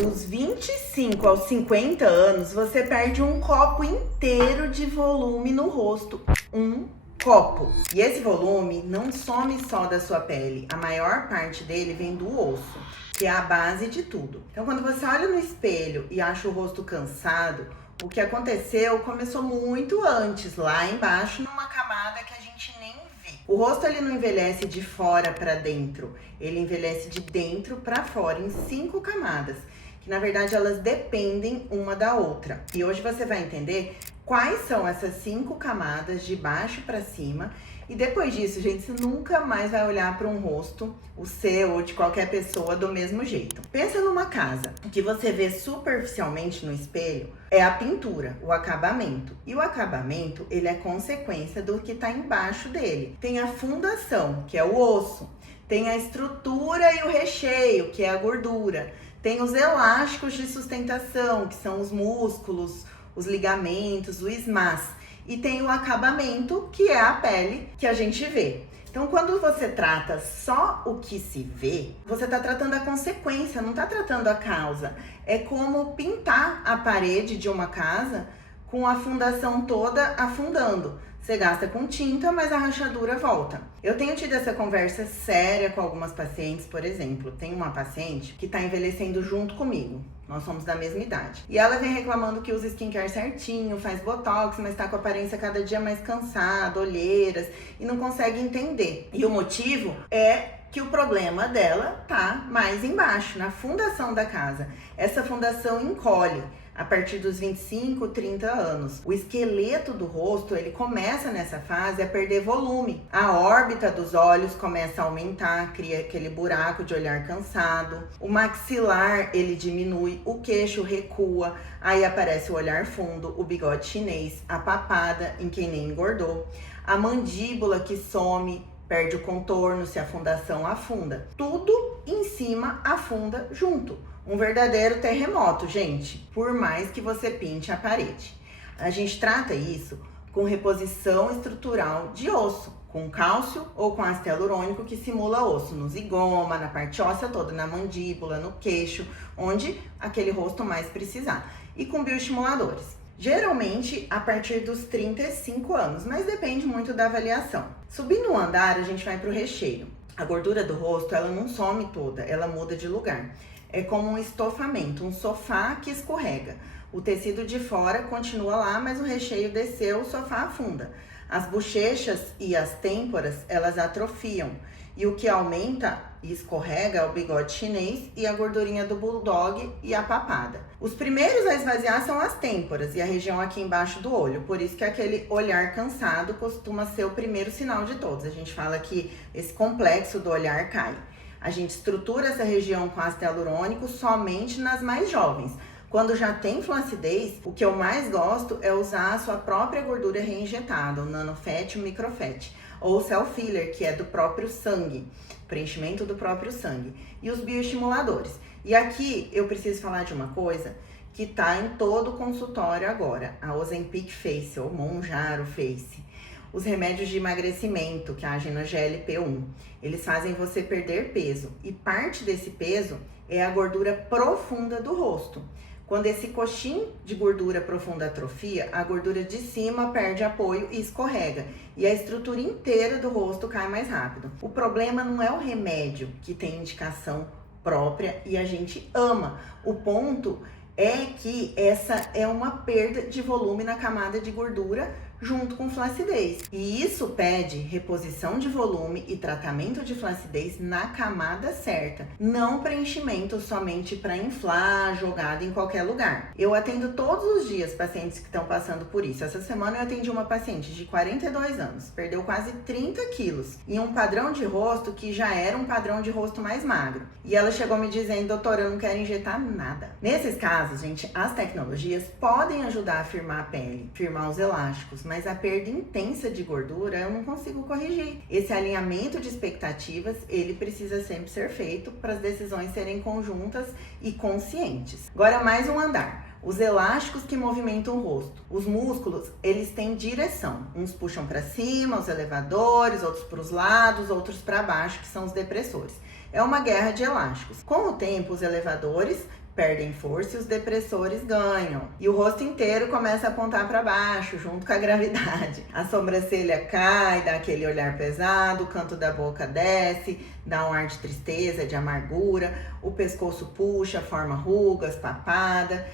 Dos 25 aos 50 anos, você perde um copo inteiro de volume no rosto. Um copo. E esse volume não some só da sua pele. A maior parte dele vem do osso, que é a base de tudo. Então, quando você olha no espelho e acha o rosto cansado, o que aconteceu começou muito antes, lá embaixo, numa camada que a gente nem vê. O rosto ele não envelhece de fora para dentro, ele envelhece de dentro para fora, em 5 camadas, que na verdade elas dependem uma da outra. E hoje você vai entender quais são essas 5 camadas de baixo para cima. E depois disso, gente, você nunca mais vai olhar para um rosto, o seu ou de qualquer pessoa, do mesmo jeito. Pensa numa casa. O que você vê superficialmente no espelho é a pintura, o acabamento. E o acabamento, ele é consequência do que está embaixo dele. Tem a fundação, que é o osso. Tem a estrutura e o recheio, que é a gordura. Tem os elásticos de sustentação, que são os músculos, os ligamentos, o esmalte. E tem o acabamento, que é a pele que a gente vê. Então, quando você trata só o que se vê, você está tratando a consequência, não está tratando a causa. É como pintar a parede de uma casa com a fundação toda afundando. Você gasta com tinta, mas a rachadura volta. Eu tenho tido essa conversa séria com algumas pacientes, por exemplo. Tem uma paciente que está envelhecendo junto comigo. Nós somos da mesma idade. E ela vem reclamando que usa skincare certinho, faz botox, mas tá com a aparência cada dia mais cansada, olheiras, e não consegue entender. E o motivo é que o problema dela tá mais embaixo, na fundação da casa. Essa fundação encolhe a partir dos 25, 30 anos. O esqueleto do rosto, ele começa nessa fase a perder volume. A órbita dos olhos começa a aumentar, cria aquele buraco de olhar cansado. O maxilar, ele diminui, o queixo recua, aí aparece o olhar fundo, o bigode chinês, a papada em quem nem engordou, a mandíbula que some, perde o contorno se a fundação afunda. Tudo em cima afunda junto. Um verdadeiro terremoto, gente, por mais que você pinte a parede. A gente trata isso com reposição estrutural de osso, com cálcio ou com ácido hialurônico que simula osso, no zigoma, na parte óssea toda, na mandíbula, no queixo, onde aquele rosto mais precisar. E com bioestimuladores. Geralmente a partir dos 35 anos, mas depende muito da avaliação. Subindo um andar, a gente vai para o recheio. A gordura do rosto, ela não some toda, ela muda de lugar. É como um estofamento, um sofá que escorrega. O tecido de fora continua lá, mas o recheio desceu, o sofá afunda. As bochechas e as têmporas, elas atrofiam. E o que aumenta e escorrega é o bigode chinês e a gordurinha do bulldog e a papada. Os primeiros a esvaziar são as têmporas e a região aqui embaixo do olho. Por isso que aquele olhar cansado costuma ser o primeiro sinal de todos. A gente fala que esse complexo do olhar cai. A gente estrutura essa região com ácido hialurônico somente nas mais jovens. Quando já tem flacidez, o que eu mais gosto é usar a sua própria gordura reinjetada, o nanofat e o microfat, ou o cell filler, que é do próprio sangue, preenchimento do próprio sangue, e os bioestimuladores. E aqui eu preciso falar de uma coisa que tá em todo o consultório agora, a Ozempic Face, ou Mounjaro Face. Os remédios de emagrecimento que agem no GLP-1, eles fazem você perder peso. E parte desse peso é a gordura profunda do rosto. Quando esse coxim de gordura profunda atrofia, a gordura de cima perde apoio e escorrega. E a estrutura inteira do rosto cai mais rápido. O problema não é o remédio, que tem indicação própria e a gente ama. O ponto é que essa é uma perda de volume na camada de gordura junto com flacidez. E isso pede reposição de volume e tratamento de flacidez na camada certa, não preenchimento somente para inflar, jogado em qualquer lugar. Eu atendo todos os dias pacientes que estão passando por isso. Essa semana eu atendi uma paciente de 42 anos, perdeu quase 30 quilos, em um padrão de rosto que já era um padrão de rosto mais magro. E ela chegou me dizendo: doutora, eu não quero injetar nada. Nesses casos, gente, as tecnologias podem ajudar a firmar a pele, firmar os elásticos, mas a perda intensa de gordura eu não consigo corrigir. Esse alinhamento de expectativas, ele precisa sempre ser feito para as decisões serem conjuntas e conscientes. Agora mais um andar. Os elásticos que movimentam o rosto. Os músculos, eles têm direção. Uns puxam para cima, os elevadores, outros para os lados, outros para baixo, que são os depressores. É uma guerra de elásticos. Com o tempo, os elevadores perdem força e os depressores ganham. E o rosto inteiro começa a apontar para baixo, junto com a gravidade. A sobrancelha cai, dá aquele olhar pesado, o canto da boca desce, dá um ar de tristeza, de amargura, o pescoço puxa, forma rugas, papada.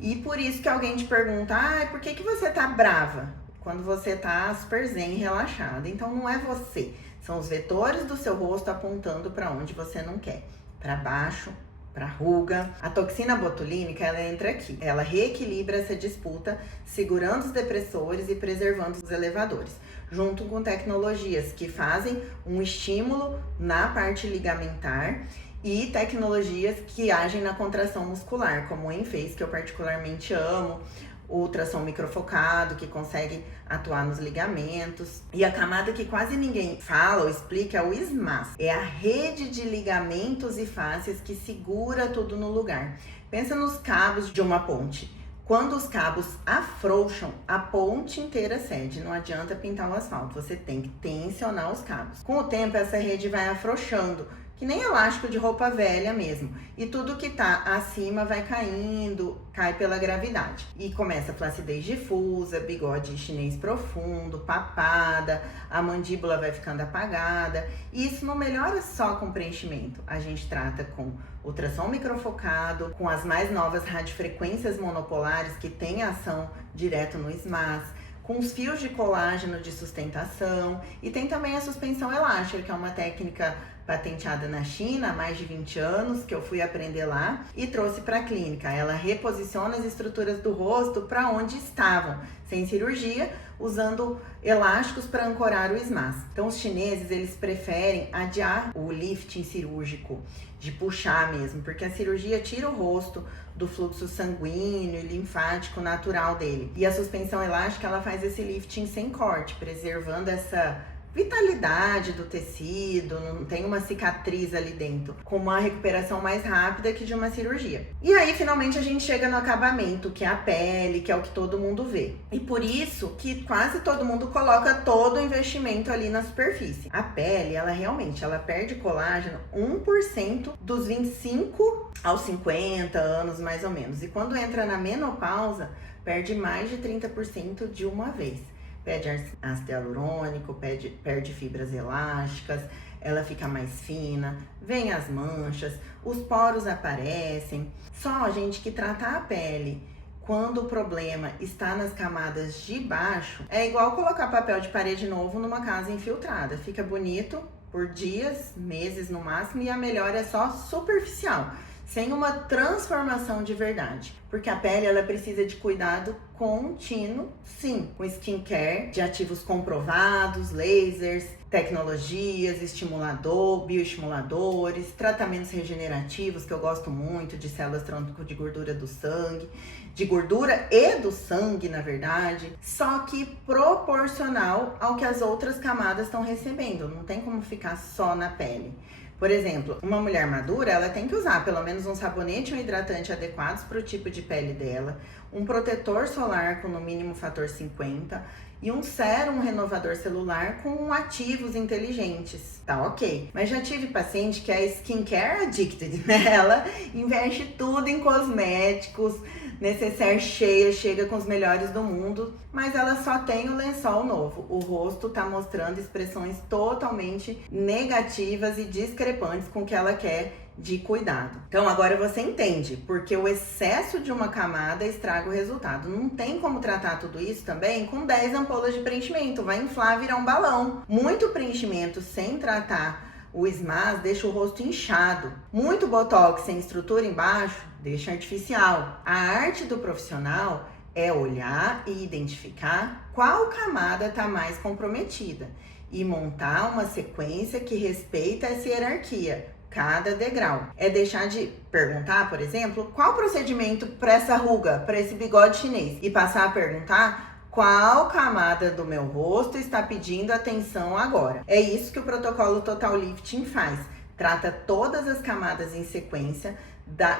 E por isso que alguém te pergunta, por que você tá brava? Quando você tá super zen e relaxada. Então não é você, são os vetores do seu rosto apontando para onde você não quer. Para baixo, para ruga. A toxina botulínica, ela entra aqui. Ela reequilibra essa disputa, segurando os depressores e preservando os elevadores, junto com tecnologias que fazem um estímulo na parte ligamentar e tecnologias que agem na contração muscular, como o Emphase, que eu particularmente amo, o ultrassom microfocado, que consegue atuar nos ligamentos. E a camada que quase ninguém fala ou explica é o SMAS. É a rede de ligamentos e fáscias que segura tudo no lugar. Pensa nos cabos de uma ponte. Quando os cabos afrouxam, a ponte inteira cede. Não adianta pintar o asfalto, você tem que tensionar os cabos. Com o tempo, essa rede vai afrouxando, que nem elástico de roupa velha mesmo. E tudo que tá acima vai caindo, cai pela gravidade. E começa a flacidez difusa, bigode chinês profundo, papada, a mandíbula vai ficando apagada. E isso não melhora só com preenchimento. A gente trata com ultrassom microfocado, com as mais novas radiofrequências monopolares que têm ação direto no SMAS, com os fios de colágeno de sustentação, e tem também a suspensão elástica, que é uma técnica patenteada na China há mais de 20 anos, que eu fui aprender lá e trouxe para a clínica. Ela reposiciona as estruturas do rosto para onde estavam, sem cirurgia, usando elásticos para ancorar o SMAS. Então os chineses, eles preferem adiar o lifting cirúrgico, de puxar mesmo, porque a cirurgia tira o rosto do fluxo sanguíneo e linfático natural dele. E a suspensão elástica, ela faz esse lifting sem corte, preservando essa vitalidade do tecido, não tem uma cicatriz ali dentro, com uma recuperação mais rápida que de uma cirurgia. E aí, finalmente, a gente chega no acabamento, que é a pele, que é o que todo mundo vê. E por isso que quase todo mundo coloca todo o investimento ali na superfície. A pele, ela realmente, ela perde colágeno 1% dos 25 aos 50 anos, mais ou menos. E quando entra na menopausa, perde mais de 30% de uma vez. Perde ácido hialurônico, perde fibras elásticas, ela fica mais fina, vem as manchas, os poros aparecem. Só, gente, que tratar a pele quando o problema está nas camadas de baixo é igual colocar papel de parede novo numa casa infiltrada. Fica bonito por dias, meses no máximo, e a melhora é só superficial, sem uma transformação de verdade. Porque a pele, ela precisa de cuidado contínuo, sim, com skincare, de ativos comprovados, lasers, tecnologias, bioestimuladores, tratamentos regenerativos, que eu gosto muito, de células tronco de gordura do sangue, de gordura e do sangue, na verdade, só que proporcional ao que as outras camadas estão recebendo, não tem como ficar só na pele. Por exemplo, uma mulher madura, ela tem que usar pelo menos um sabonete e um hidratante adequados para o tipo de pele dela, um protetor solar com no mínimo fator 50 e um sérum renovador celular com ativos inteligentes. Tá ok. Mas já tive paciente que é skincare addicted, né? Ela investe tudo em cosméticos, necessaire cheia, chega com os melhores do mundo, mas ela só tem o lençol novo. O rosto tá mostrando expressões totalmente negativas e discrepantes com o que ela quer de cuidado. Então agora você entende, porque o excesso de uma camada estraga o resultado. Não tem como tratar tudo isso também com 10 ampolas de preenchimento, vai inflar, virar um balão. Muito preenchimento sem tratar o SMAS deixa o rosto inchado. Muito botox sem estrutura embaixo deixa artificial. A arte do profissional é olhar e identificar qual camada está mais comprometida e montar uma sequência que respeita essa hierarquia, cada degrau. É deixar de perguntar, por exemplo, qual procedimento para essa ruga, para esse bigode chinês, e passar a perguntar qual camada do meu rosto está pedindo atenção agora. É isso que o protocolo Total Lifting faz. Trata todas as camadas em sequência,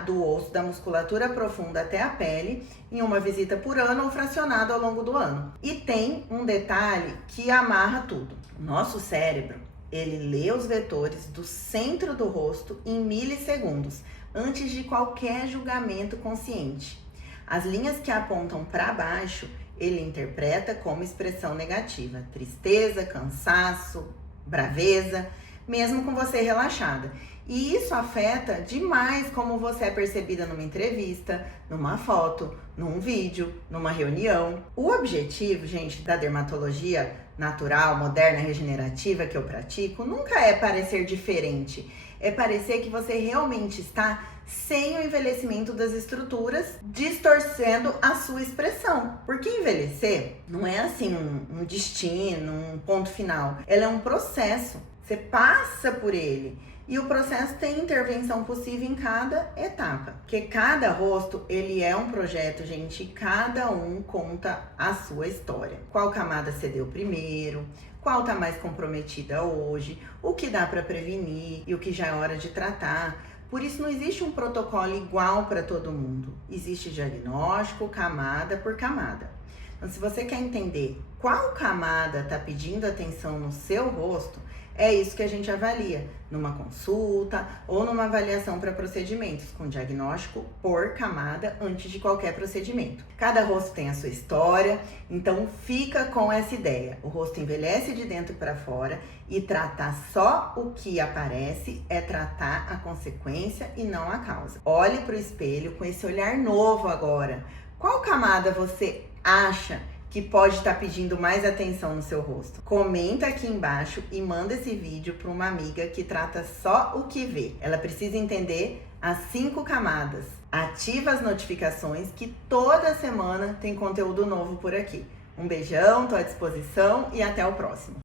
do osso, da musculatura profunda até a pele, em uma visita por ano ou fracionado ao longo do ano. E tem um detalhe que amarra tudo. Nosso cérebro, ele lê os vetores do centro do rosto em milissegundos, antes de qualquer julgamento consciente. As linhas que apontam para baixo, ele interpreta como expressão negativa, tristeza, cansaço, braveza, mesmo com você relaxada. E isso afeta demais como você é percebida numa entrevista, numa foto, num vídeo, numa reunião. O objetivo, gente, da dermatologia natural, moderna, regenerativa que eu pratico, nunca é parecer diferente. É parecer que você realmente está sem o envelhecimento das estruturas, distorcendo a sua expressão. Porque envelhecer não é assim um destino, um ponto final. Ela é um processo. Você passa por ele. E o processo tem intervenção possível em cada etapa. Porque cada rosto, ele é um projeto, gente. Cada um conta a sua história. Qual camada você deu primeiro? Qual tá mais comprometida hoje? O que dá para prevenir e o que já é hora de tratar? Por isso não existe um protocolo igual para todo mundo. Existe diagnóstico, camada por camada. Então, se você quer entender qual camada está pedindo atenção no seu rosto, é isso que a gente avalia numa consulta ou numa avaliação para procedimentos, com diagnóstico por camada antes de qualquer procedimento. Cada rosto tem a sua história, então fica com essa ideia. O rosto envelhece de dentro para fora e tratar só o que aparece é tratar a consequência e não a causa. Olhe para o espelho com esse olhar novo agora. Qual camada você acha que pode estar pedindo mais atenção no seu rosto? Comenta aqui embaixo e manda esse vídeo para uma amiga que trata só o que vê. Ela precisa entender as 5 camadas. Ativa as notificações que toda semana tem conteúdo novo por aqui. Um beijão, tô à disposição e até o próximo.